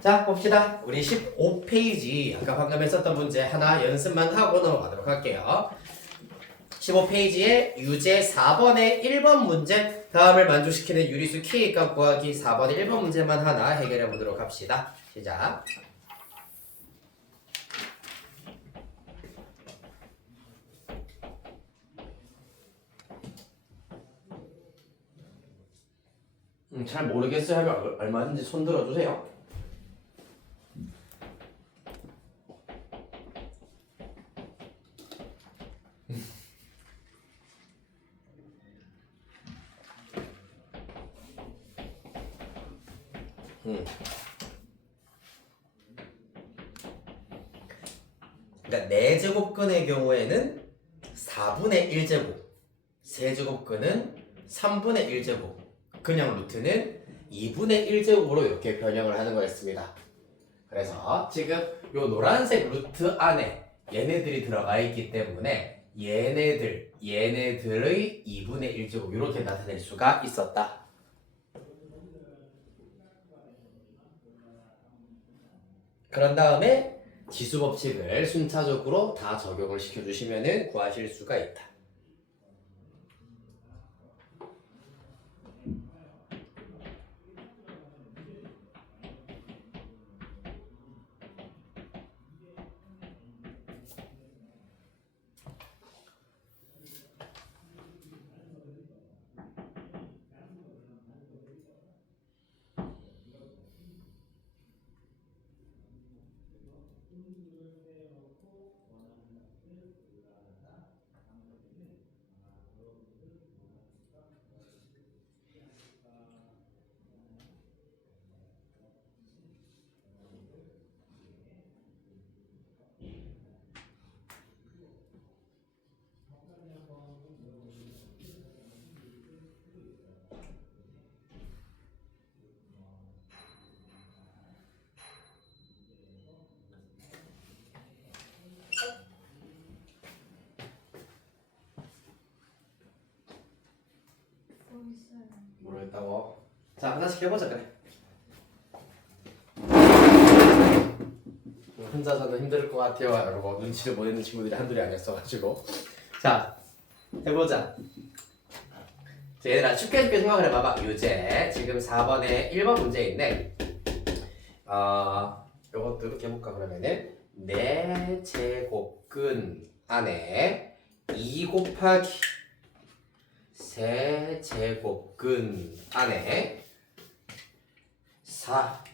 자, 봅시다. 우리 15페이지 아까 방금 했었던 문제 하나 연습만 하고 넘어가도록 할게요. 15페이지에 유제 4번의 1번 문제, 다음을 만족시키는 유리수 K값 구하기 4번의 1번 문제만 하나 해결해 보도록 합시다. 시작. 잘 모르겠어요 하면 얼마든지 손 들어주세요. 그러니까 4제곱근의 경우에는 4분의 1제곱, 세제곱근은 3분의 1제곱, 그냥 루트는 2분의 1제곱으로 이렇게 변형을 하는 거였습니다. 그래서 지금 요 노란색 루트 안에 얘네들이 들어가 있기 때문에 얘네들의 2분의 1제곱 이렇게 나타낼 수가 있었다. 그런 다음에 지수 법칙을 순차적으로 다 적용을 시켜주시면 구하실 수가 있다. 모르겠다고? 자, 하나씩 해보자 그래. 혼자서는 힘들 것 같아요 라고 눈치를 보내는 친구들이 한둘이 아니었어가지고. 자, 해보자. 자, 얘들아 쉽게 생각을 해봐봐. 유제 지금 4번에 1번 문제인데 요것도 이렇게 해볼까. 그러면은 4제곱근 안에 2 곱하기 세제곱근 안에 4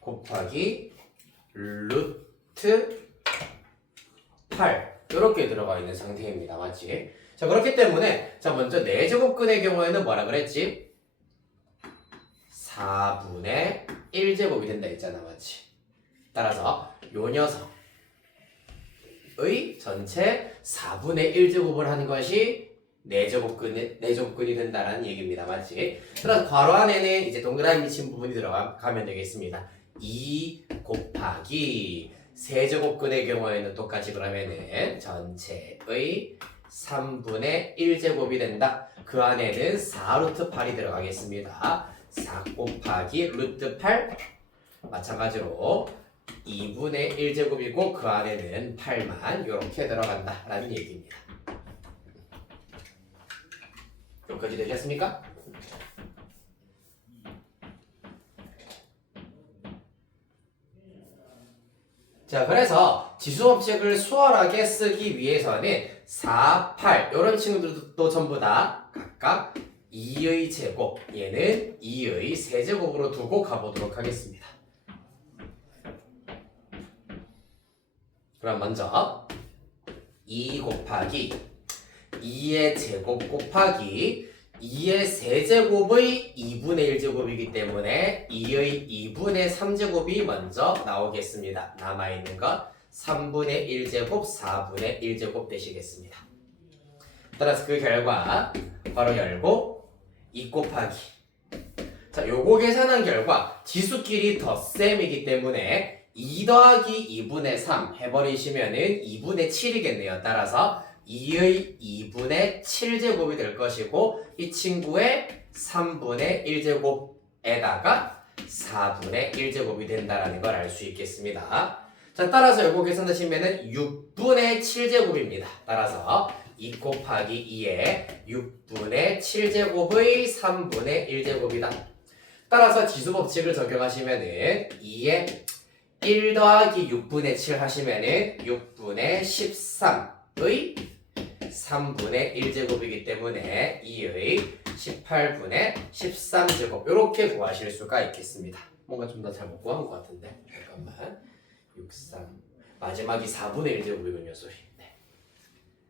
곱하기 루트 8 이렇게 들어가 있는 상태입니다. 맞지? 자, 그렇기 때문에 자 먼저 4제곱근의 경우에는 뭐라 그랬지? 4분의 1제곱이 된다 했잖아. 맞지? 따라서 요 녀석의 전체 4분의 1제곱을 하는 것이 4제곱근이 된다라는 얘기입니다. 맞지? 그래서 괄호 안에는 이제 동그라미 미친 부분이 들어가면 되겠습니다. 2 곱하기 세제곱근의 경우에는 똑같이 그러면은 전체의 3분의 1제곱이 된다. 그 안에는 4루트 8이 들어가겠습니다. 4 곱하기 루트 8 마찬가지로 2분의 1제곱이고 그 안에는 8만 이렇게 들어간다 라는 얘기입니다. 여기까지 되셨습니까? 자, 그래서 지수 법칙을 수월하게 쓰기 위해서는 4, 8 이런 친구들도 전부 다 각각 2의 제곱, 얘는 2의 세제곱으로 두고 가보도록 하겠습니다. 그럼 먼저 2 곱하기 2의 제곱 곱하기 2의 세제곱의 2분의 1제곱이기 때문에 2의 2분의 3제곱이 먼저 나오겠습니다. 남아있는 것 3분의 1제곱, 4분의 1제곱 되시겠습니다. 따라서 그 결과 바로 열고 2 곱하기 자, 요거 계산한 결과 지수끼리 덧셈이기 때문에 2 더하기 2분의 3 해버리시면은 2분의 7이겠네요. 따라서 2의 2분의 7제곱이 될 것이고 이 친구의 3분의 1제곱에다가 4분의 1제곱이 된다라는 걸 알 수 있겠습니다. 자, 따라서 이거 계산하시면은 6분의 7제곱입니다. 따라서 2 곱하기 2에 6분의 7제곱의 3분의 1제곱이다. 따라서 지수법칙을 적용하시면은 2에 1 더하기 6분의 7 하시면은 6분의 13의 3분의 1제곱이기 때문에 2의 18분의 13제곱 이렇게 구하실 수가 있겠습니다. 뭔가 좀 더 잘못 구한 것 같은데 잠깐만 63 마지막이 4분의 1제곱이군요. 소리. 네.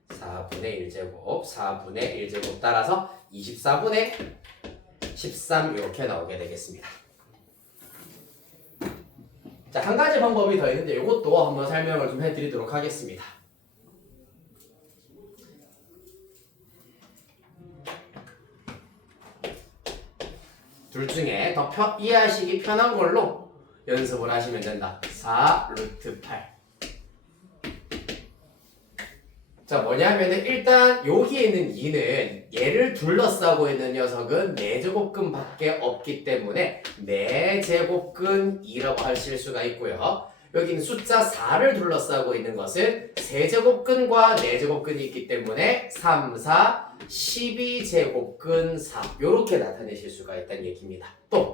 4분의 1제곱 4분의 1제곱 따라서 24분의 13 이렇게 나오게 되겠습니다. 자, 한 가지 방법이 더 있는데 이것도 한번 설명을 좀 해드리도록 하겠습니다. 둘 중에 더 이해하시기 편한 걸로 연습을 하시면 된다. 4 루트 8. 자, 뭐냐면은 일단 여기에 있는 2는 얘를 둘러싸고 있는 녀석은 4제곱근 밖에 없기 때문에 4제곱근 2라고 하실 수가 있고요. 여기는 숫자 4를 둘러싸고 있는 것은 3제곱근과 4제곱근이 있기 때문에 3, 4, 12제곱근 4 이렇게 나타내실 수가 있다는 얘기입니다. 또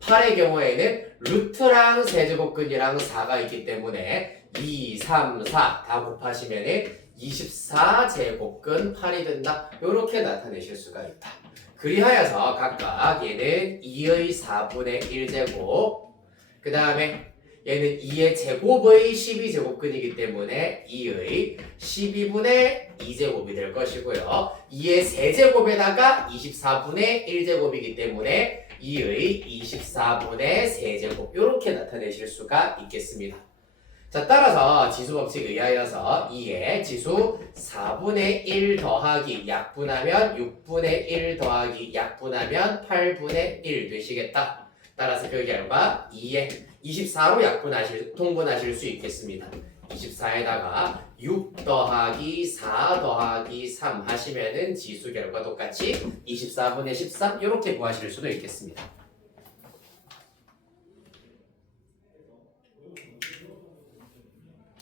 8의 경우에는 루트랑 3제곱근이랑 4가 있기 때문에 2, 3, 4 다 곱하시면은 24제곱근 8이 된다. 이렇게 나타내실 수가 있다. 그리하여서 각각 얘는 2의 4분의 1제곱 그 다음에 얘는 2의 제곱의 12제곱근이기 때문에 2의 12분의 2제곱이 될 것이고요. 2의 세제곱에다가 24분의 1제곱이기 때문에 2의 24분의 세제곱 이렇게 나타내실 수가 있겠습니다. 자, 따라서 지수법칙에 의하여서 2의 지수 4분의 1 더하기 약분하면 6분의 1 더하기 약분하면 8분의 1 되시겠다. 따라서 그 결과 2의 24로 통분하실 수 있겠습니다. 24에다가 6 더하기 4 더하기 3 하시면은 지수 결과 똑같이 24분의 13 이렇게 구하실 수도 있겠습니다.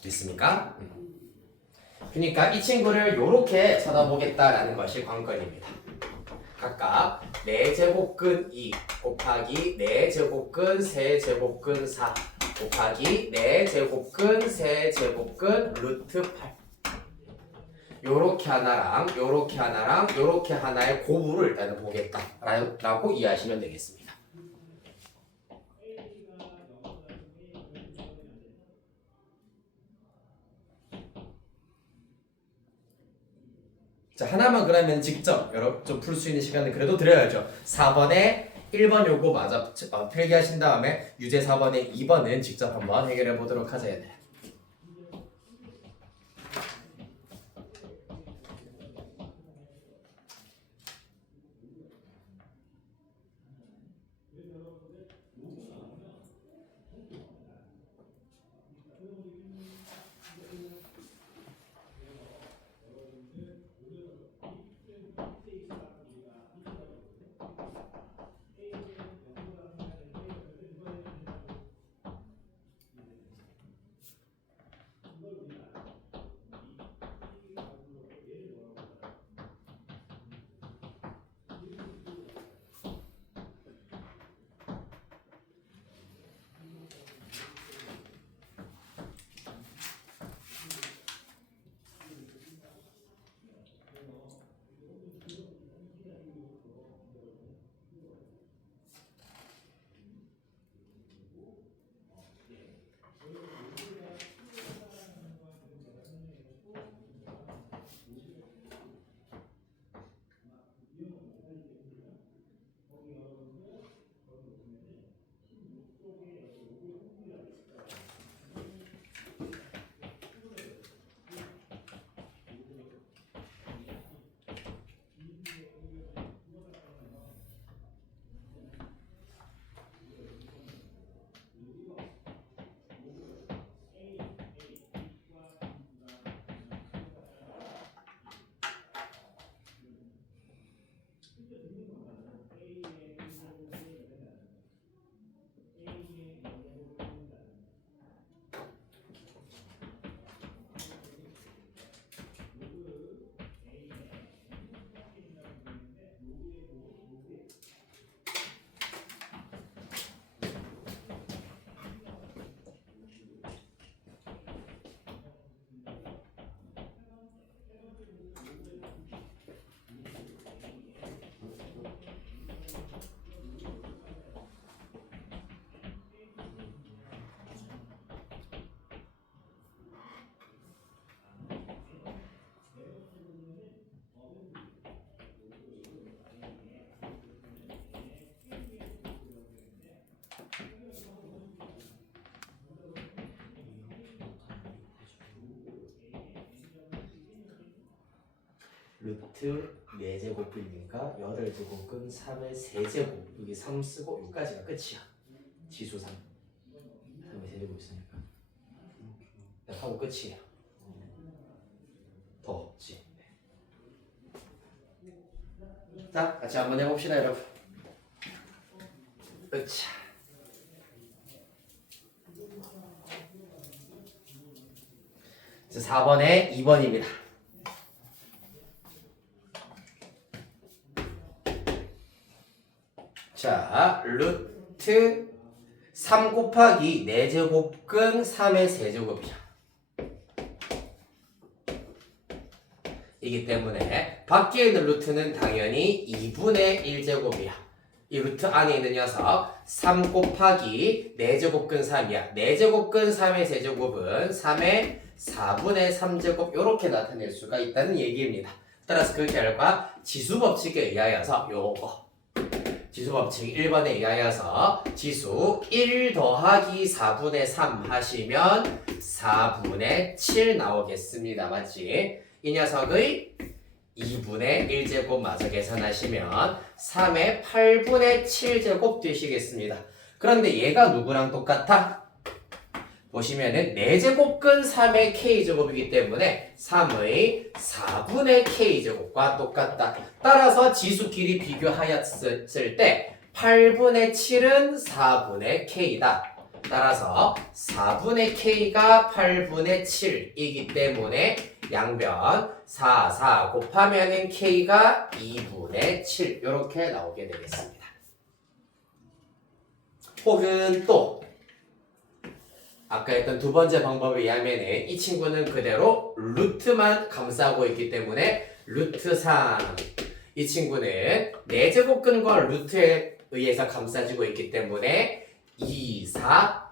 됐습니까? 그러니까 이 친구를 이렇게 쳐다보겠다라는 것이 관건입니다. 각각 4제곱근 2 곱하기 4제곱근 세제곱근 4 곱하기 4제곱근 세제곱근 루트 8 요렇게 하나랑 요렇게 하나랑 요렇게 하나의 고부를 일단은 보겠다라고 이해하시면 되겠습니다. 자, 하나만 그러면 직접 좀 풀 수 있는 시간을 그래도 드려야죠. 4번에 1번 요거 맞아 필기하신 다음에 유제 4번에 2번은 직접 한번 해결해 보도록 하자 얘들. 루트 4제곱이니까 8제곱은 3의 세제곱. 여기 3 쓰고 여기까지가 끝이야. 지수 3. 3의 세제곱 있으니까. 하고 끝이에요. 더 없지. 자, 같이 한번 해봅시다, 여러분. 으차. 자, 4번에 2번입니다. 자, 루트 3 곱하기 4제곱근 3의 세제곱이야. 이기 때문에 밖에 있는 루트는 당연히 2분의 1제곱이야. 이 루트 안에 있는 녀석 3 곱하기 4제곱근 3이야. 4제곱근 3의 세제곱은 3의 4분의 3제곱 이렇게 나타낼 수가 있다는 얘기입니다. 따라서 그 결과 지수법칙에 의하여서 요거 지수법칙 1번에 의하여서 지수 1 더하기 4분의 3 하시면 4분의 7 나오겠습니다. 맞지? 이 녀석의 2분의 1제곱 마저 계산하시면 3의 8분의 7제곱 되시겠습니다. 그런데 얘가 누구랑 똑같아? 보시면은 4제곱근 3의 k제곱이기 때문에 3의 4분의 k제곱과 똑같다. 따라서 지수끼리 비교하였을 때 8분의 7은 4분의 k다. 따라서 4분의 k가 8분의 7이기 때문에 양변 4 곱하면은 k가 2분의 7 이렇게 나오게 되겠습니다. 혹은 또 아까 했던 두 번째 방법에 의하면은 이 친구는 그대로 루트만 감싸고 있기 때문에 루트 3. 이 친구는 4제곱근과 루트에 의해서 감싸지고 있기 때문에 2, 4,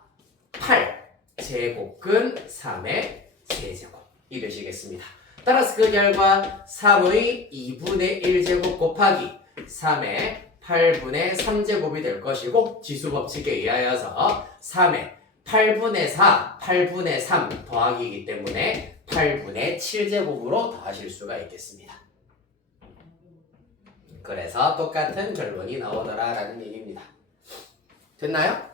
8 제곱근 3의 세제곱이 되시겠습니다. 따라서 그 결과 3의 2분의 1제곱 곱하기 3의 8분의 3제곱이 될 것이고 지수법칙에 의하여서 3의 8분의 4, 8분의 3 더하기이기 때문에 8분의 7제곱으로 더하실 수가 있겠습니다. 그래서 똑같은 결론이 나오더라 라는 얘기입니다. 됐나요?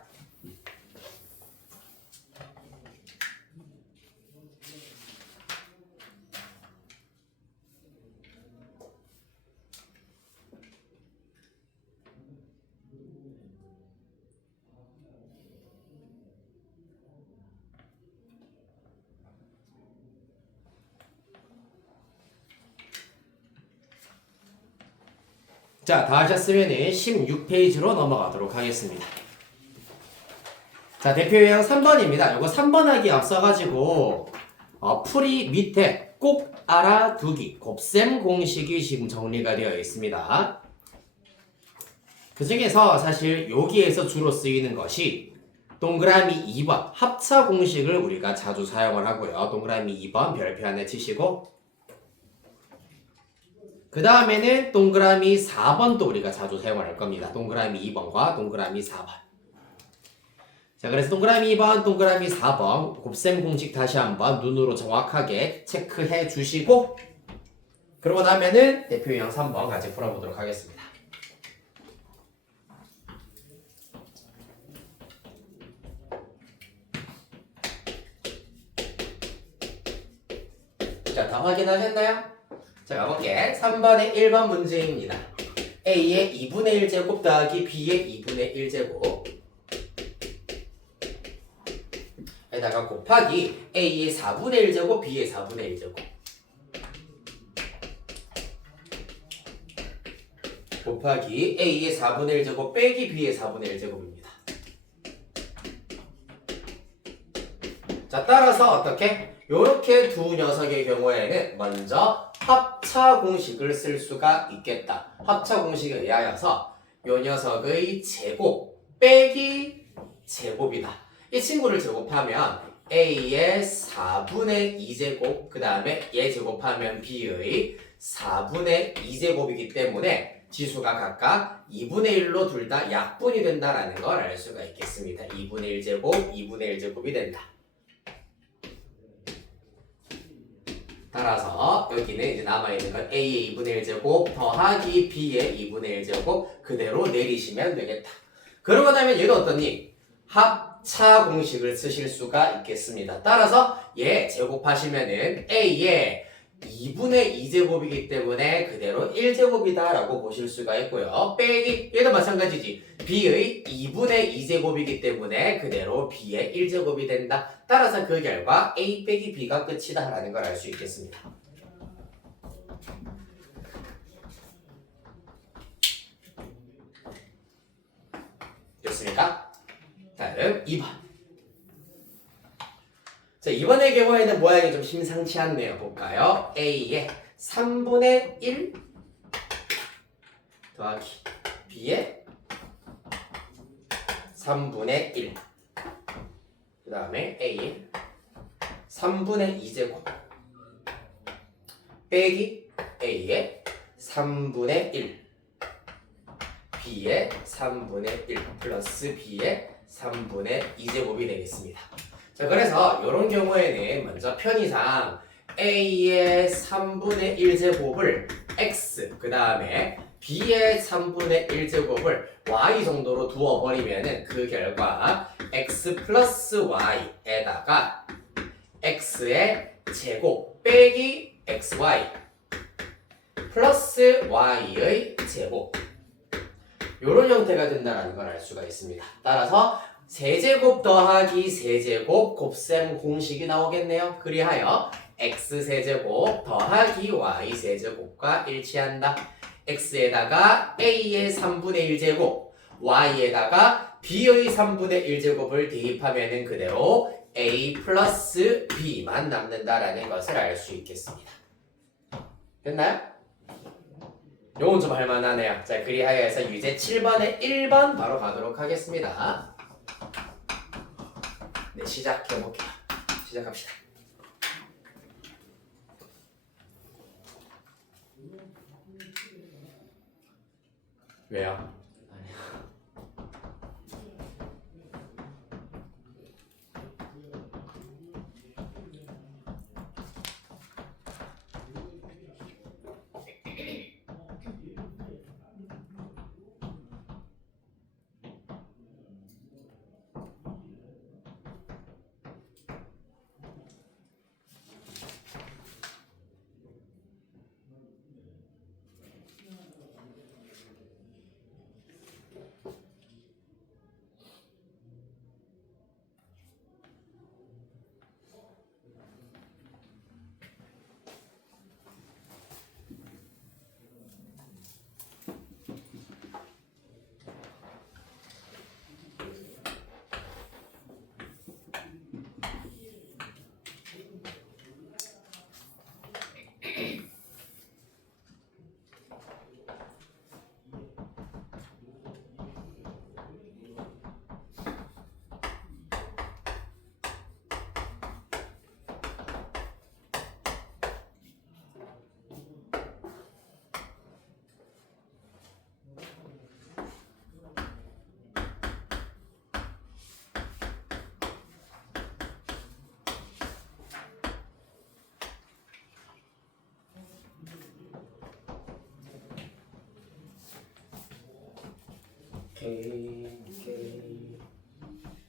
자, 다 하셨으면 16페이지로 넘어가도록 하겠습니다. 자, 대표 유형 3번입니다. 요거 3번 하기 앞서가지고 풀이 밑에 꼭 알아두기 곱셈 공식이 지금 정리가 되어 있습니다. 그 중에서 사실 여기에서 주로 쓰이는 것이 동그라미 2번 합차 공식을 우리가 자주 사용을 하고요. 동그라미 2번 별표 안에 치시고 그 다음에는 동그라미 4번도 우리가 자주 사용할 겁니다. 동그라미 2번과 동그라미 4번. 자, 그래서 동그라미 2번, 동그라미 4번 곱셈 공식 다시 한번 눈으로 정확하게 체크해 주시고 그러고 나면은 대표 유형 3번 같이 풀어보도록 하겠습니다. 자, 다 확인하셨나요? 자, 가볼게. 3번의 1번 문제입니다. A의 2분의 1제곱 더하기 B의 2분의 1제곱 에다가 곱하기 A의 4분의 1제곱 B의 4분의 1제곱 곱하기 A의 4분의 1제곱 빼기 B의 4분의 1제곱입니다. 자, 따라서 어떻게? 요렇게 두 녀석의 경우에는 먼저 합차 공식을 쓸 수가 있겠다. 합차 공식에 의하여서 요 녀석의 제곱 빼기 제곱이다. 이 친구를 제곱하면 A의 4분의 2제곱 그 다음에 얘 제곱하면 B의 4분의 2제곱이기 때문에 지수가 각각 2분의 1로 둘 다 약분이 된다라는 걸 알 수가 있겠습니다. 2분의 1제곱, 2분의 1제곱이 된다. 따라서 여기는 이제 남아있는 건 A의 2분의 1제곱 더하기 B의 2분의 1제곱 그대로 내리시면 되겠다. 그러고 나면 얘도 어떠니? 합차 공식을 쓰실 수가 있겠습니다. 따라서 얘 제곱하시면은 A의 2분의 2제곱이기 때문에 그대로 1제곱이다 라고 보실 수가 있고요. 빼기 얘도 마찬가지지. B의 2분의 2제곱이기 때문에 그대로 B의 1제곱이 된다. 따라서 그 결과 A 빼기 B가 끝이다 라는 걸 알 수 있겠습니다. 됐습니까? 다음 2번. 자, 이번의 경우에는 모양이 좀 심상치 않네요. 볼까요? A의 3분의 1 더하기 B의 3분의 1. 그 다음에 A의 3분의 2제곱 빼기 A의 3분의 1 B의 3분의 1 플러스 B의 3분의 2제곱이 되겠습니다. 자, 그래서 이런 경우에는 먼저 편의상 A의 3분의 1제곱을 X 그 다음에 B의 3분의 1제곱을 Y 정도로 두어버리면은 그 결과 X 플러스 Y에다가 X의 제곱 빼기 XY 플러스 Y의 제곱 요런 형태가 된다는 걸 알 수가 있습니다. 따라서 세제곱 더하기 세제곱 곱셈 공식이 나오겠네요. 그리하여 x세제곱 더하기 y세제곱과 일치한다. x에다가 a의 3분의 1제곱 y에다가 b의 3분의 1제곱을 대입하면 그대로 a 플러스 b만 남는다라는 것을 알 수 있겠습니다. 됐나요? 요건 좀 할만하네요. 자, 그리하여서 유제 7번에 1번 바로 가도록 하겠습니다. 네, 시작해볼게요. 시작합시다. 왜요?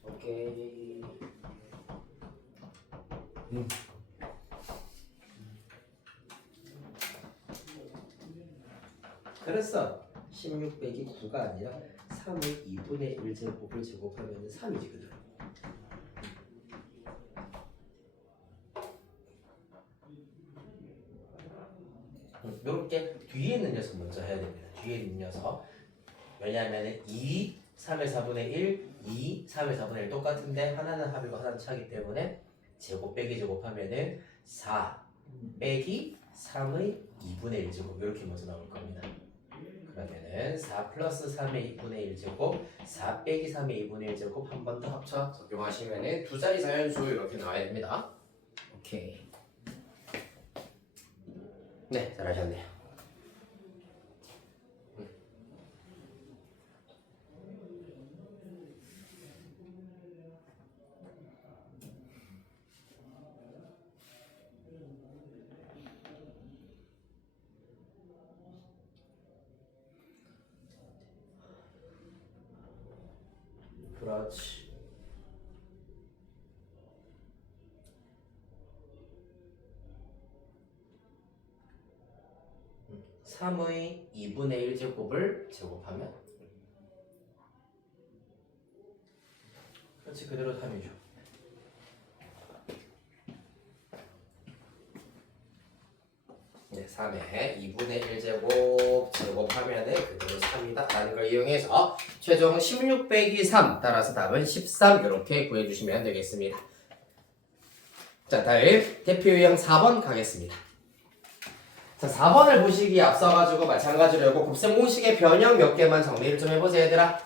오케이. 그랬어. 16 빼기 9가 아니라 3의 2분의 1제곱을 제곱하면 3이지 그대로. 이렇게 뒤에 있는 녀석 먼저 해야 됩니다. 뒤에 있는 녀석. 왜냐하면 2, 3의 4분의 1, 2, 3의 4분의 1 똑같은데 하나는 합이고 하나는 차기 때문에 제곱 빼기 제곱하면은 4 빼기 3의 2분의 1제곱 이렇게 먼저 나올 겁니다. 그러면은 4 플러스 3의 2분의 1제곱 4 빼기 3의 2분의 1제곱 한 번 더 합쳐 적용하시면은 두 자리 자연수 이렇게 나와야 됩니다. 오케이. 네, 잘하셨네요. 그렇지. 3의 2분의 1제곱을 제곱하면 그렇지 그대로 3이죠. 네, 3의 2분의 1제곱 제곱하면은 그대로 3이다 라는 걸 이용해서 최종 16 빼기 3 따라서 답은 13 이렇게 구해주시면 되겠습니다. 자 다음 대표 유형 4번 가겠습니다. 자 4번을 보시기에 앞서가지고 마찬가지로 요거 곱셈 공식의 변형 몇 개만 정리를 좀 해보자 얘들아.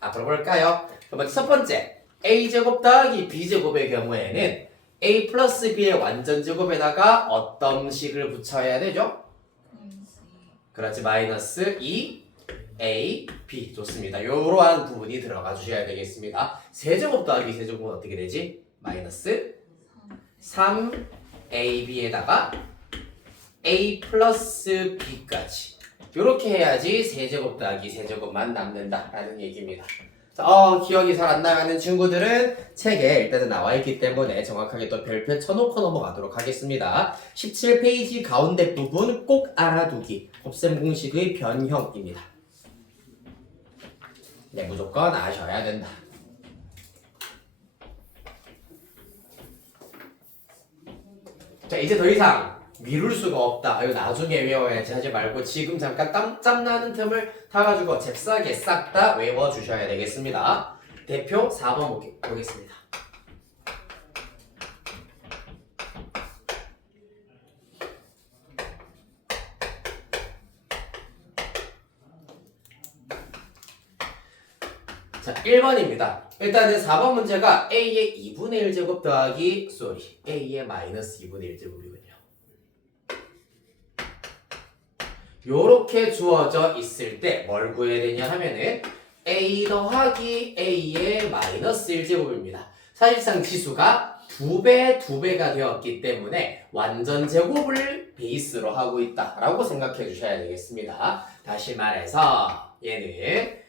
앞으로 볼까요? 첫 번째 a제곱 더하기 b제곱의 경우에는 a 플러스 b의 완전제곱에다가 어떤 식을 붙여야 되죠? 그렇지 마이너스 2a b 좋습니다. 요러한 부분이 들어가 주셔야 되겠습니다. 세제곱 더하기 세제곱은 어떻게 되지? 마이너스 3ab에다가 a 플러스 b까지 요렇게 해야지 세제곱 더하기 세제곱만 남는다라는 얘기입니다. 기억이 잘 안 나가는 친구들은 책에 일단은 나와 있기 때문에 정확하게 또 별표 쳐놓고 넘어가도록 하겠습니다. 17페이지 가운데 부분 꼭 알아두기. 곱셈 공식의 변형입니다. 네, 무조건 아셔야 된다. 자, 이제 더 이상 미룰 수가 없다. 이거 나중에 외워야지 하지 말고 지금 잠깐 땀나는 틈을 타가지고 잽싸게 싹 다 외워주셔야 되겠습니다. 대표 4번 보겠습니다. 자, 1번입니다. 일단은 4번 문제가 a의 2분의 1제곱 더하기 a의 마이너스 2분의 1제곱이거든요. 요렇게 주어져 있을 때 뭘 구해야 되냐 하면은 a 더하기 a의 마이너스 1제곱입니다. 사실상 지수가 2배가 되었기 때문에 완전 제곱을 베이스로 하고 있다라고 생각해 주셔야 되겠습니다. 다시 말해서 얘는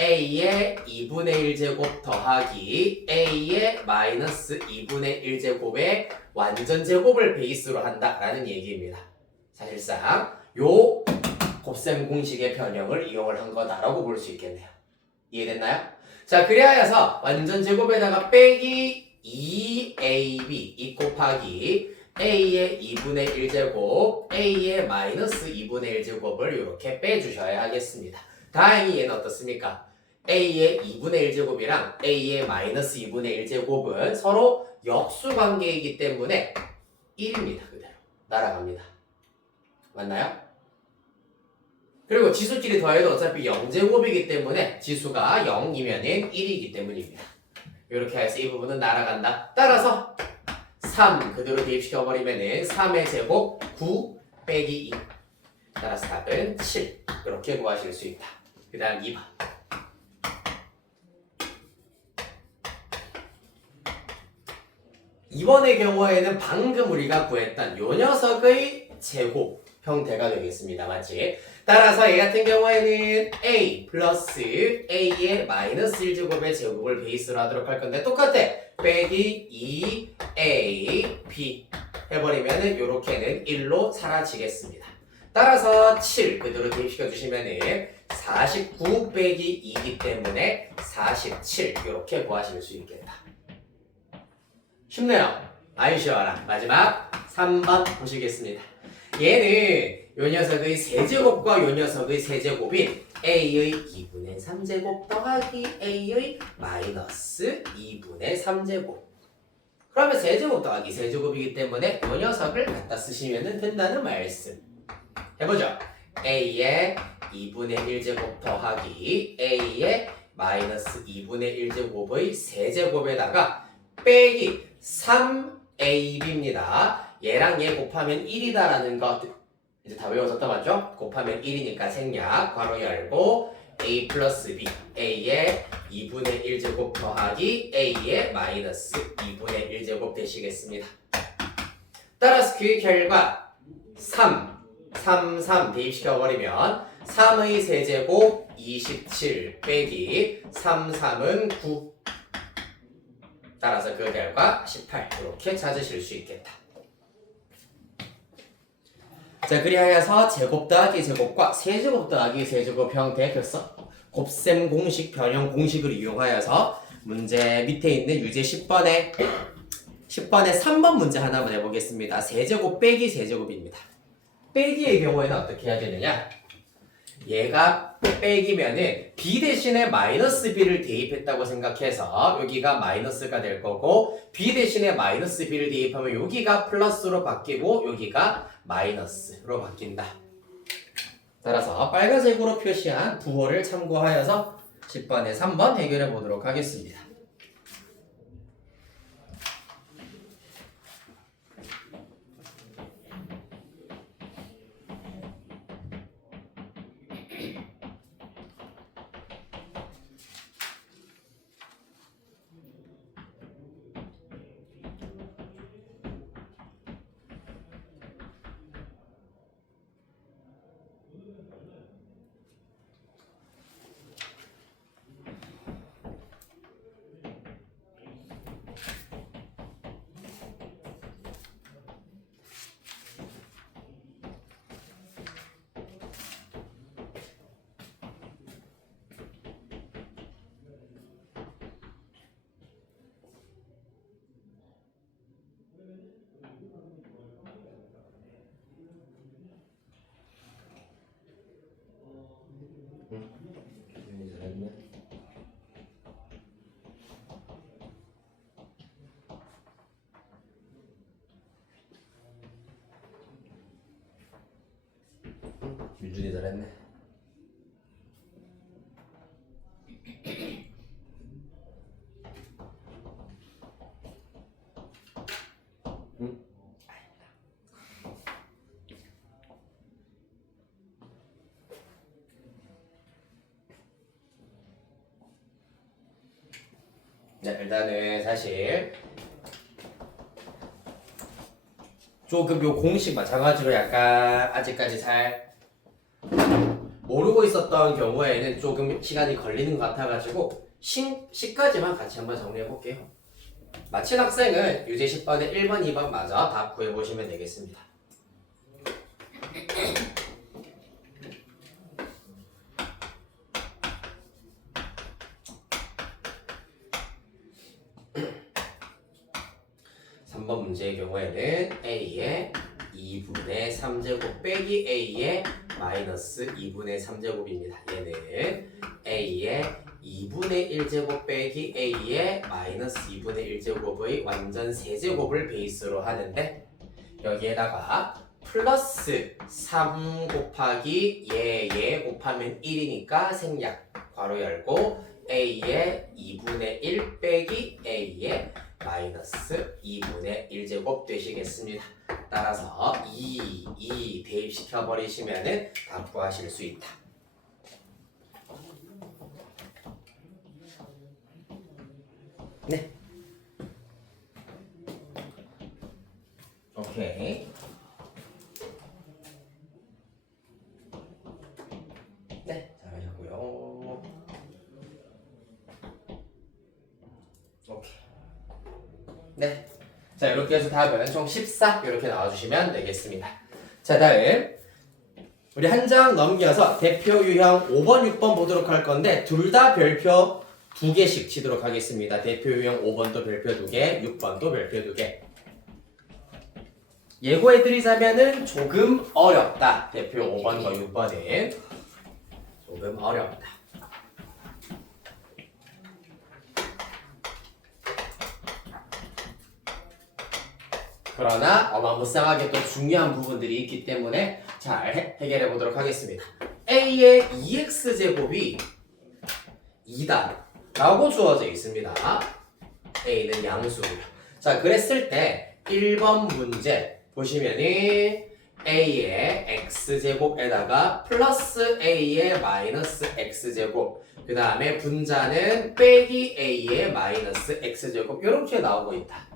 a의 2분의 1제곱 더하기 a의 마이너스 2분의 1제곱의 완전 제곱을 베이스로 한다라는 얘기입니다. 사실상 요 곱셈 공식의 변형을 이용을 한 거다라고 볼 수 있겠네요. 이해됐나요? 자, 그리하여서 완전 제곱에다가 빼기 2ab 2 곱하기 a의 2분의 1제곱 a의 마이너스 2분의 1제곱을 이렇게 빼주셔야 하겠습니다. 다행히 얘는 어떻습니까? a의 2분의 1제곱이랑 a의 마이너스 2분의 1제곱은 서로 역수관계이기 때문에 1입니다. 그대로 날아갑니다. 맞나요? 그리고 지수끼리 더해도 어차피 0제곱이기 때문에 지수가 0이면은 1이기 때문입니다. 이렇게 해서 이 부분은 날아간다. 따라서 3 그대로 대입시켜버리면은 3의 제곱 9 빼기 2 따라서 답은 7 이렇게 구하실 수 있다. 그 다음 2번 2번의 경우에는 방금 우리가 구했던 요 녀석의 제곱 형태가 되겠습니다. 맞지? 따라서 얘 같은 경우에는 a 플러스 a의 마이너스 1제곱의 제곱을 베이스로 하도록 할 건데 똑같아. 빼기 2a b 해버리면은 요렇게는 1로 사라지겠습니다. 따라서 7 그대로 대입시켜 주시면은 49 빼기 2이기 때문에 47 이렇게 구하실 수 있겠다. 쉽네요. 아이 쉬워라. 마지막 3번 보시겠습니다. 얘는 요 녀석의 세제곱과 요 녀석의 세제곱인 a의 2분의 3제곱 더하기 a의 마이너스 2분의 3제곱. 그러면 세제곱 더하기 세제곱이기 때문에 요 녀석을 갖다 쓰시면 된다는 말씀. 해보죠. a의 2분의 1제곱 더하기 a의 마이너스 2분의 1제곱의 세제곱에다가 빼기 3ab입니다. 얘랑 얘 곱하면 1이다라는 것 이제 다 외워졌다 맞죠? 곱하면 1이니까 생략 괄호 열고 a 플러스 b a의 2분의 1제곱 더하기 a의 마이너스 2분의 1제곱 되시겠습니다. 따라서 그 결과 3 대입시켜버리면 3의 세제곱 27 빼기 3, 3은 9. 따라서 그 결과 18 이렇게 찾으실 수 있겠다. 자, 그리하여서 제곱 더하기 제곱과 세제곱 더하기 세제곱 형태 그래서 곱셈 공식, 변형 공식을 이용하여서 문제 밑에 있는 유제 10번에 3번 문제 하나 한번 해보겠습니다. 세제곱 빼기 세제곱입니다. 빼기의 경우에는 어떻게 해야 되느냐? 얘가 빼기면은 b 대신에 마이너스 b를 대입했다고 생각해서 여기가 마이너스가 될 거고 b 대신에 마이너스 b를 대입하면 여기가 플러스로 바뀌고 여기가 마이너스로 바뀐다. 따라서 빨간색으로 표시한 부호를 참고하여서 10번에 3번 해결해 보도록 하겠습니다. 윤준이 잘했네. 네, 일단은 사실 조금 요 공식 마찬가지로 약간 아직까지 잘 모르고 있었던 경우에는 조금 시간이 걸리는 것 같아가지고 시까지만 같이 한번 정리해 볼게요. 마친 학생은 유제 10번에 1번, 2번 마저 답 구해보시면 되겠습니다. 문제의 경우에는 A의 2분의 3제곱 빼기 A의 마이너스 2분의 3제곱입니다. 얘는 A의 2분의 1제곱 빼기 A의 마이너스 2분의 1제곱의 완전 세제곱을 베이스로 하는데 여기에다가 플러스 3 곱하기 얘 곱하면 1이니까 생략 괄호 열고 A의 2분의 1 빼기 A의 마이너스 2분의 1제곱 되시겠습니다. 따라서 2 대입시켜 버리시면은 답 구하실 수 있다. 네. 오케이. 네, 잘하셨고요. 오케이. 네. 자, 이렇게 해서 답은 총 14 이렇게 나와주시면 되겠습니다. 자, 다음 우리 한 장 넘겨서 대표 유형 5번, 6번 보도록 할 건데 둘 다 별표 2개씩 치도록 하겠습니다. 대표 유형 5번도 별표 2개, 6번도 별표 2개. 예고해드리자면은 조금 어렵다. 대표 5번과 6번은 조금 어렵다. 그러나 어마무쌍하게 또 중요한 부분들이 있기 때문에 잘 해결해 보도록 하겠습니다. A의 2x제곱이 2다 라고 주어져 있습니다. A는 양수고요. 자, 그랬을 때 1번 문제 보시면은 A의 x제곱에다가 플러스 A의 마이너스 x제곱 그 다음에 분자는 빼기 A의 마이너스 x제곱 이렇게 나오고 있다.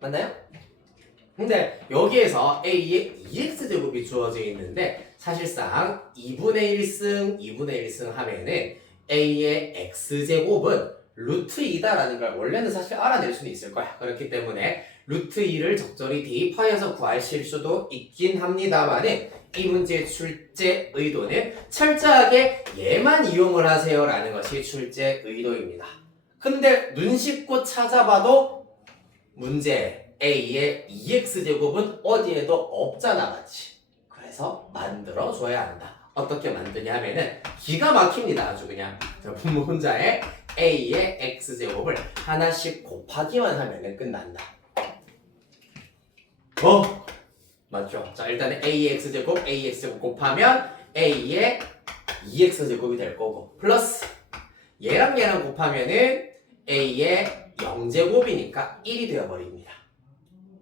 맞나요? 근데 여기에서 A의 2x제곱이 주어져 있는데 사실상 2분의 1승, 2분의 1승 하면은 a의 x제곱은 루트 2다라는 걸 원래는 사실 알아낼 수는 있을 거야. 그렇기 때문에 루트 2를 적절히 대입하여서 구하실 수도 있긴 합니다만은 이 문제의 출제 의도는 철저하게 얘만 이용을 하세요 라는 것이 출제 의도입니다. 근데 눈 씻고 찾아봐도 문제 a의 2x제곱은 어디에도 없잖아, 맞지? 그래서 만들어줘야 한다. 어떻게 만드냐 하면은 기가 막힙니다. 아주 그냥 분모 분자에 a의 x제곱을 하나씩 곱하기만 하면은 끝난다. 맞죠? 자, 일단은 a의 x제곱, a의 x제곱 곱하면 a의 2x제곱이 될 거고 플러스 얘랑 곱하면은 a의 0제곱이니까 1이 되어버립니다.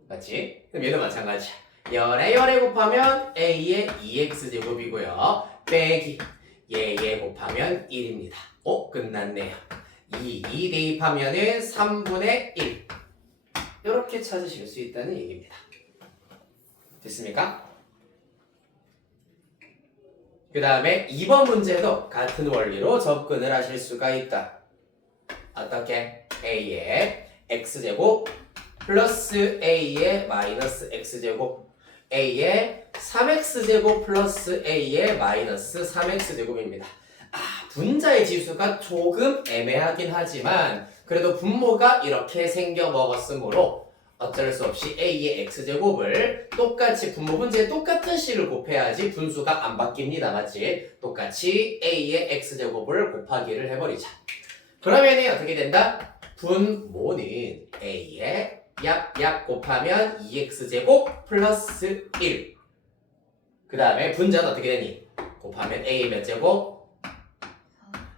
맞지? 그럼 얘도 마찬가지야. 열에 곱하면 a의 2x제곱이고요. 빼기 얘 곱하면 1입니다. 끝났네요. 2 대입하면은 3분의 1 이렇게 찾으실 수 있다는 얘기입니다. 됐습니까? 그 다음에 2번 문제도 같은 원리로 접근을 하실 수가 있다. 어떻게? a의 x제곱 플러스 a의 마이너스 x제곱 a의 3x제곱 플러스 a의 마이너스 3x제곱입니다. 분자의 지수가 조금 애매하긴 하지만 그래도 분모가 이렇게 생겨 먹었으므로 어쩔 수 없이 a의 x제곱을 똑같이 분모 분자에 똑같은 c를 곱해야지 분수가 안 바뀝니다. 맞지? 똑같이 a의 x제곱을 곱하기를 해버리자. 그러면 어떻게 된다? 분모는 a의 약 곱하면 2x제곱 플러스 1. 그 다음에 분자는 어떻게 되니? 곱하면 a의 몇 제곱?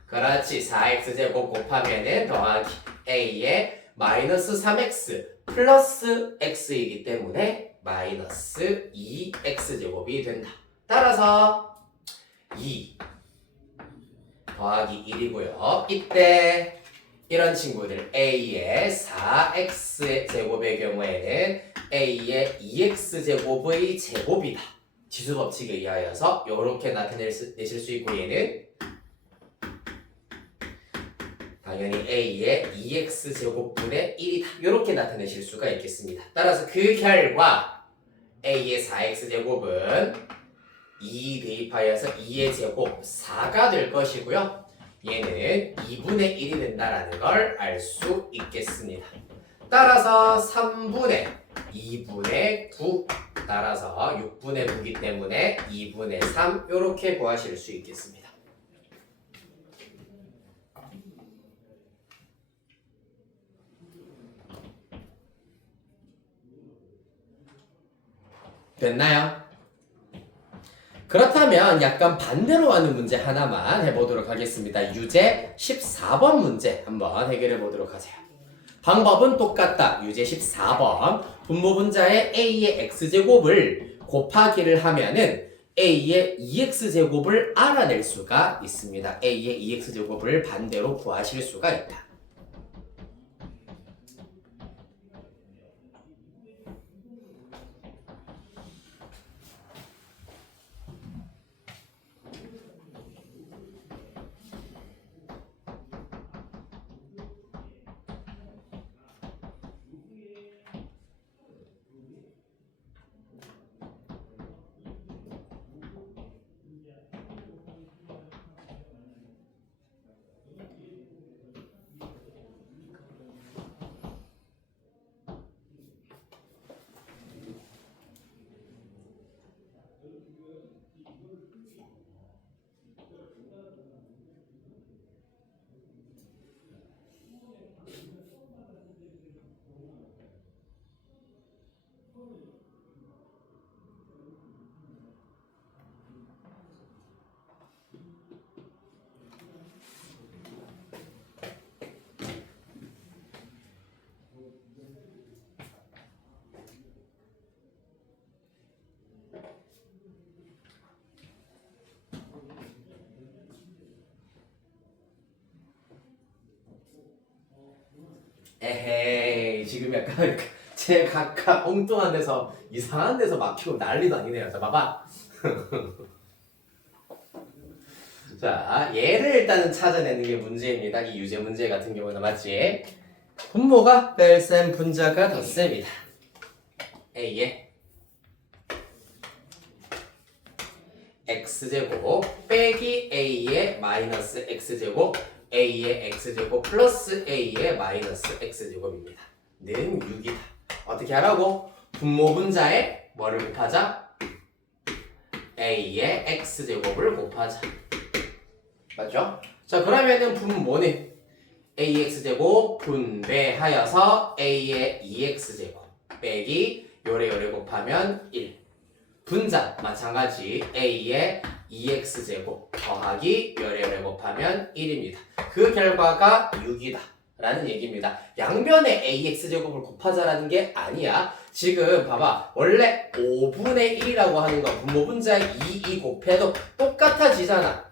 그렇지. 4x제곱 곱하면은 더하기 a의 마이너스 3x 플러스 x이기 때문에 마이너스 2x제곱이 된다. 따라서 2 더하기 1이고요. 이때 이런 친구들 a의 4x제곱의 경우에는 a의 2x제곱의 제곱이다. 지수법칙에 의하여서 이렇게 나타내실 수 있고 얘는 당연히 a의 2x제곱분의 1이다. 이렇게 나타내실 수가 있겠습니다. 따라서 그 결과 a의 4x제곱은 2 대입하여서 2의 제곱 4가 될 것이고요. 얘는 2분의 1이 된다는 걸 알 수 있겠습니다. 따라서 3분의 2분의 9 따라서 6분의 9이기 때문에 2분의 3 이렇게 구하실 수 있겠습니다. 됐나요? 그렇다면 약간 반대로 하는 문제 하나만 해보도록 하겠습니다. 유제 14번 문제 한번 해결해 보도록 하세요. 방법은 똑같다. 유제 14번 분모 분자에 a의 x제곱을 곱하기를 하면은 a의 2x제곱을 알아낼 수가 있습니다. a의 2x제곱을 반대로 구하실 수가 있다. 에헤이 지금 약간 제 각각 엉뚱한 데서 이상한 데서 막히고 난리도 아니네요. 자 봐봐. 자, 얘를 일단은 찾아내는 게 문제입니다. 이 유제 문제 같은 경우는 맞지? 분모가 뺄셈 분자가 덧셈이다. A에 x제곱 빼기 A의 마이너스 x제곱 A의 x제곱 플러스 A의 마이너스 x제곱입니다. 는 6이다. 어떻게 하라고? 분모 분자에 뭐를 곱하자? A의 x제곱을 곱하자. 맞죠? 자, 그러면은 분모는 AX제곱 분배하여서 A의 2X제곱 빼기 요래 곱하면 1. 분자 마찬가지 A의 2X제곱 더하기 요래 곱하면 1입니다. 그 결과가 6이다 라는 얘기입니다. 양변에 AX제곱을 곱하자라는 게 아니야. 지금 봐봐, 원래 5분의 1이라고 하는 건 분모 분자에 2 곱해도 똑같아지잖아.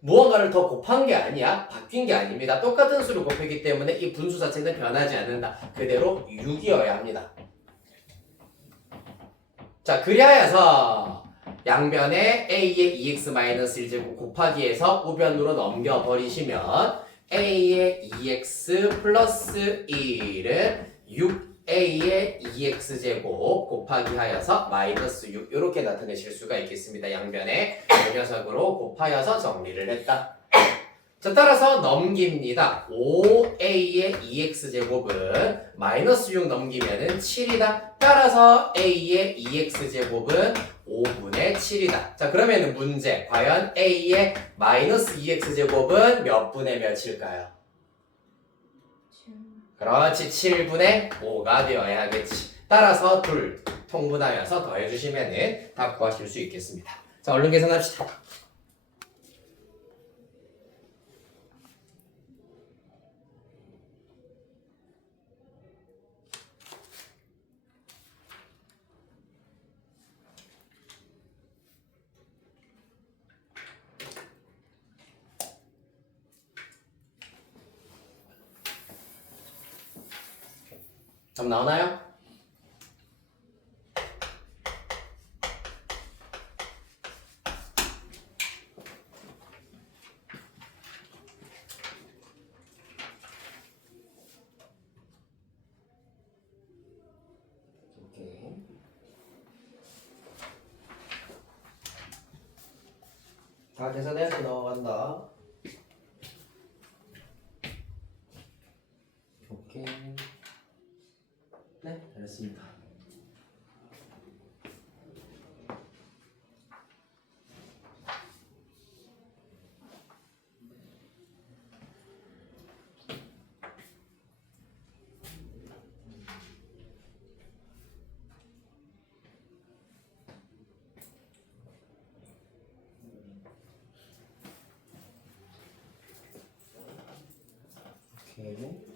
무언가를 더 곱한 게 아니야. 바뀐 게 아닙니다. 똑같은 수를 곱했기 때문에 이 분수 자체는 변하지 않는다. 그대로 6이어야 합니다. 자, 그리하여서 양변에 A의 2x-1제곱 곱하기해서 우변으로 넘겨버리시면 A의 2x 플러스 1은 6A의 2x제곱 곱하기 하여서 마이너스 6 이렇게 나타내실 수가 있겠습니다. 양변에 이 녀석으로 곱하여서 정리를 했다. 자, 따라서 넘깁니다. 5A의 2x제곱은 마이너스 6 넘기면은 7이다. 따라서 A의 2x제곱은 5분의 7이다. 자, 그러면 문제, 과연 A의 마이너스 2x제곱은 몇 분의 몇일까요? 그렇지, 7분의 5가 되어야 하겠지. 따라서 둘 통분하여서 더해주시면은 답 구하실 수 있겠습니다. 자, 얼른 계산합시다. 답 나오나요? 오케이. 다 계산해서 넘어간다. 오케이. 네, 잘했습니다. 오케이.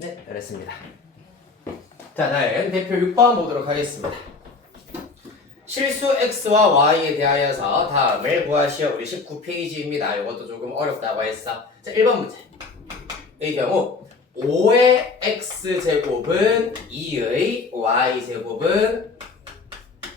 네, 잘했습니다. 자, 다음 대표 6번 보도록 하겠습니다. 실수 x와 y에 대하여서 다음을 구하시오. 우리 19페이지입니다. 이것도 조금 어렵다고 했어. 자, 1번 문제. 이 경우 5의 x제곱은 2의 y제곱은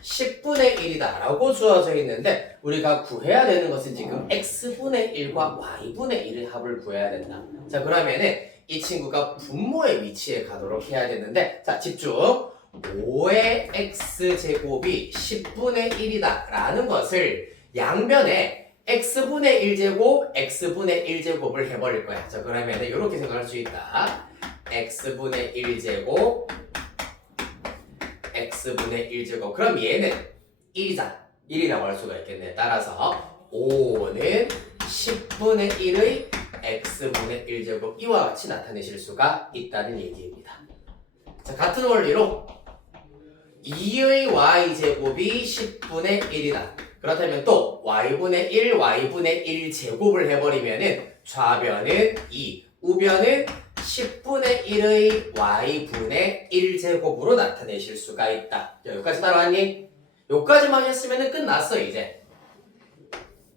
10분의 1이다 라고 주어져 있는데 우리가 구해야 되는 것은 지금 x분의 1과 y분의 1의 합을 구해야 된다. 자, 그러면은 이 친구가 분모의 위치에 가도록 해야 되는데, 자, 집중. 5의 x제곱이 10분의 1이다 라는 것을 양변에 x분의 1제곱, x분의 1제곱을 해버릴 거야. 자, 그러면 이렇게 생각할 수 있다. x분의 1제곱, x분의 1제곱. 그럼 얘는 1이다. 1이라고 할 수가 있겠네. 따라서 5는 10분의 1의 x분의 1제곱 이와 같이 나타내실 수가 있다는 얘기입니다. 자, 같은 원리로 2의 y제곱이 10분의 1이다. 그렇다면 또 y분의 1, y분의 1제곱을 해버리면은 좌변은 2, 우변은 10분의 1의 y분의 1제곱으로 나타내실 수가 있다. 자, 여기까지 따라왔니? 여기까지만 했으면 끝났어 이제.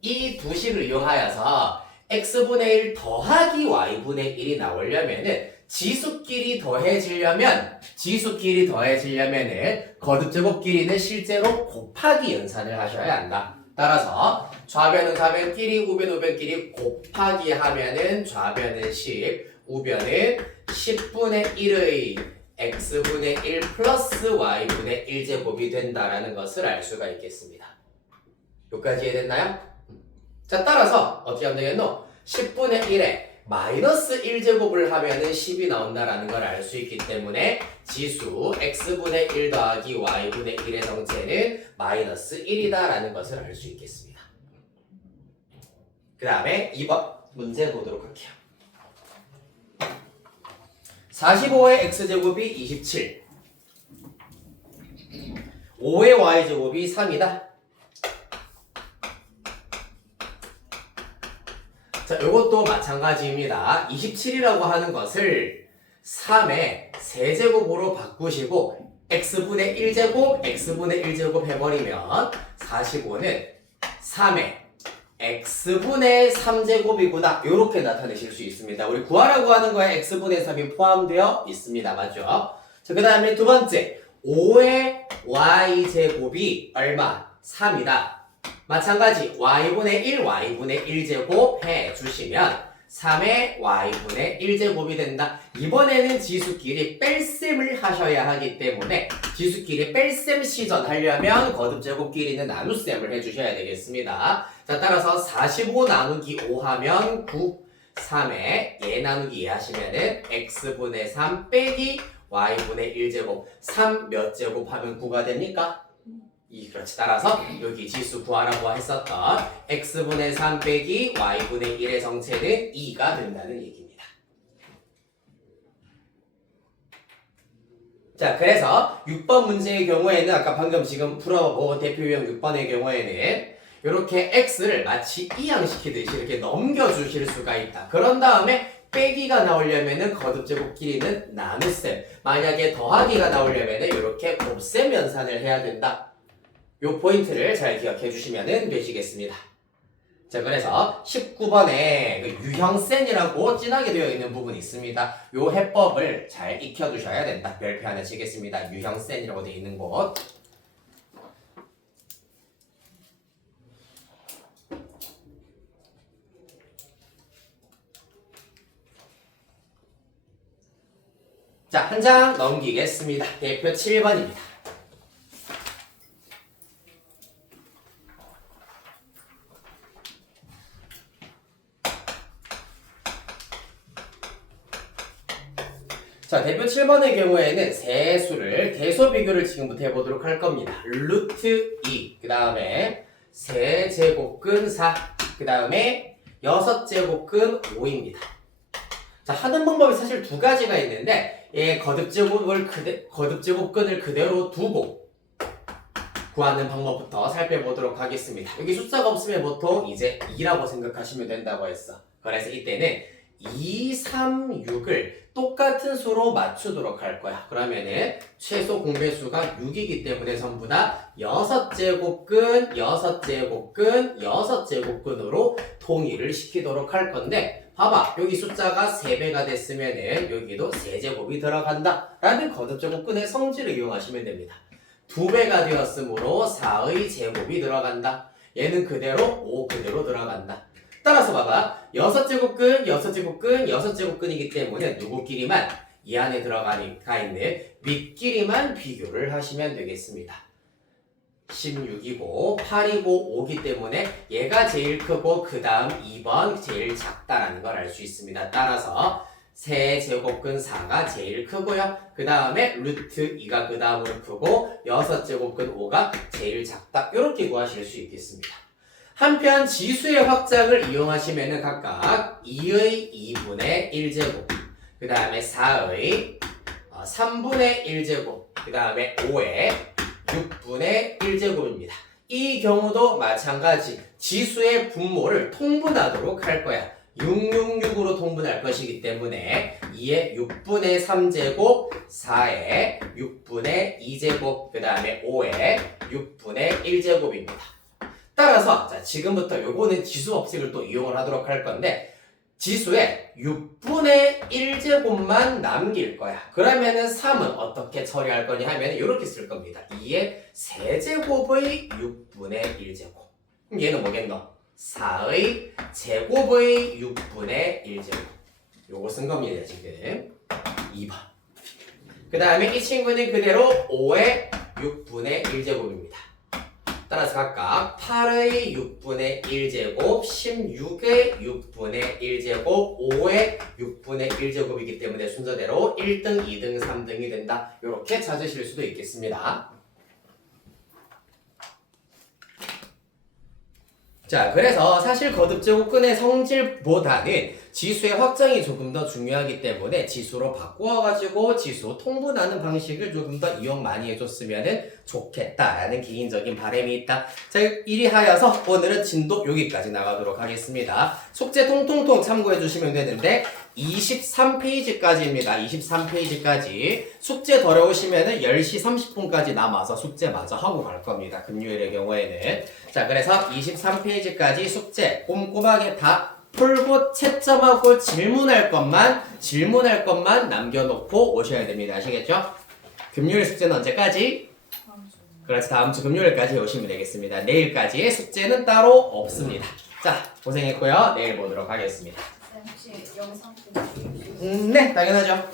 이 두 식을 이용하여서 x분의 1 더하기 y분의 1이 나오려면은 지수끼리 더해지려면은 거듭제곱끼리는 실제로 곱하기 연산을 하셔야 한다. 따라서 좌변은 좌변끼리, 우변 우변끼리 곱하기 하면은 좌변은 10, 우변은 10분의 1의 x분의 1 플러스 y분의 1제곱이 된다라는 것을 알 수가 있겠습니다. 여기까지 이해됐나요? 자, 따라서 어떻게 하면 되겠노? 10분의 1에 마이너스 1제곱을 하면은 10이 나온다라는 걸 알 수 있기 때문에 지수 x분의 1 더하기 y분의 1의 정체는 마이너스 1이다라는 것을 알 수 있겠습니다. 그 다음에 2번 문제 보도록 할게요. 45의 x제곱이 27, 5의 y제곱이 3이다. 자, 이것도 마찬가지입니다. 27이라고 하는 것을 3의 세제곱으로 바꾸시고 x분의 1제곱, x분의 1제곱 해버리면 45는 3의 x분의 3제곱이구나. 이렇게 나타내실 수 있습니다. 우리 구하라고 하는 거에 x분의 3이 포함되어 있습니다. 맞죠? 자, 그 다음에 두 번째 5의 y제곱이 얼마? 3이다. 마찬가지 y분의 1, y분의 1제곱 해주시면 3의 y분의 1제곱이 된다. 이번에는 지수끼리 뺄셈을 하셔야 하기 때문에 지수끼리 뺄셈 시전하려면 거듭제곱끼리는 나눗셈을 해주셔야 되겠습니다. 자, 따라서 45 나누기 5 하면 9, 3에 얘 나누기 2 하시면은 x분의 3 빼기 y분의 1제곱 3 몇 제곱 하면 9가 됩니까? 2. 그렇지. 따라서 여기 지수 구하라고 했었던 x분의 3 빼기 y분의 1의 정체는 2가 된다는 얘기입니다. 자, 그래서 6번 문제의 경우에는 아까 방금 지금 풀어본 대표 유형 6번의 경우에는 이렇게 x를 마치 이항시키듯이 이렇게 넘겨주실 수가 있다. 그런 다음에 빼기가 나오려면은 거듭제곱끼리는 나눗셈, 만약에 더하기가 나오려면은 이렇게 곱셈 연산을 해야 된다. 요 포인트를 잘 기억해 주시면 되시겠습니다. 자, 그래서 19번에 그 유형센이라고 진하게 되어 있는 부분이 있습니다. 요 해법을 잘 익혀 두셔야 된다. 별표 하나 치겠습니다. 유형센이라고 되어 있는 곳. 자, 한 장 넘기겠습니다. 대표 7번입니다. 자, 대표 7번의 경우에는 세 수를 대소 비교를 지금부터 해보도록 할 겁니다. 루트 2, 그 다음에 세제곱근 4, 그 다음에 6제곱근 5입니다. 자, 하는 방법이 사실 두 가지가 있는데 거듭제곱근을 그대로 두고 구하는 방법부터 살펴보도록 하겠습니다. 여기 숫자가 없으면 보통 이제 2라고 생각하시면 된다고 했어. 그래서 이때는 2, 3, 6을 똑같은 수로 맞추도록 할 거야. 그러면은 최소 공배수가 6이기 때문에 전부 다 6제곱근, 6제곱근, 6제곱근으로 통일을 시키도록 할 건데 봐봐. 여기 숫자가 3배가 됐으면은 여기도 세제곱이 들어간다 라는 거듭제곱근의 성질을 이용하시면 됩니다. 2배가 되었으므로 4의 제곱이 들어간다. 얘는 그대로 5 그대로 들어간다. 따라서 봐봐. 6제곱근, 6제곱근, 6제곱근이기 때문에 누구끼리만 이 안에 들어가 있는 밑끼리만 비교를 하시면 되겠습니다. 16이고 8이고 5기 때문에 얘가 제일 크고 그 다음 2번 제일 작다라는 걸 알 수 있습니다. 따라서 세제곱근 4가 제일 크고요. 그 다음에 루트 2가 그 다음으로 크고 6제곱근 5가 제일 작다. 이렇게 구하실 수 있겠습니다. 한편 지수의 확장을 이용하시면은 각각 2의 2분의 1제곱, 그 다음에 4의 3분의 1제곱, 그 다음에 5의 6분의 1제곱입니다. 이 경우도 마찬가지 지수의 분모를 통분하도록 할 거야. 666으로 통분할 것이기 때문에 2의 6분의 3제곱, 4의 6분의 2제곱, 그 다음에 5의 6분의 1제곱입니다. 따라서 자, 지금부터 요거는 지수 법칙을 또 이용을 하도록 할 건데 지수에 6분의 1제곱만 남길 거야. 그러면은 3은 어떻게 처리할 거냐 하면 이렇게 쓸 겁니다. 2의 세제곱의 6분의 1제곱. 그럼 얘는 뭐겠노? 4의 제곱의 6분의 1제곱. 요거 쓴 겁니다, 지금. 2번. 그 다음에 이 친구는 그대로 5의 6분의 1제곱입니다. 따라서 각각 8의 6분의 1제곱, 16의 6분의 1제곱, 5의 6분의 1제곱이기 때문에 순서대로 1등, 2등, 3등이 된다. 이렇게 찾으실 수도 있겠습니다. 자, 그래서 사실 거듭제곱근의 성질보다는 지수의 확장이 조금 더 중요하기 때문에 지수로 바꾸어가지고 지수 통분하는 방식을 조금 더 이용 많이 해줬으면 좋겠다라는 개인적인 바람이 있다. 자, 이리하여서 오늘은 진도 여기까지 나가도록 하겠습니다. 숙제 통통통 참고해주시면 되는데 23페이지까지입니다. 23페이지까지 숙제 더러우시면은 10시 30분까지 남아서 숙제 마저 하고 갈 겁니다. 금요일의 경우에는. 자, 그래서 23페이지까지 숙제 꼼꼼하게 다 풀고 채점하고 질문할 것만 남겨놓고 오셔야 됩니다. 아시겠죠? 금요일 숙제는 언제까지? 그렇지, 다음 주 금요일까지 오시면 되겠습니다. 내일까지의 숙제는 따로 없습니다. 자, 고생했고요. 내일 보도록 하겠습니다. 혹시 영상 보고 네, 당연하죠.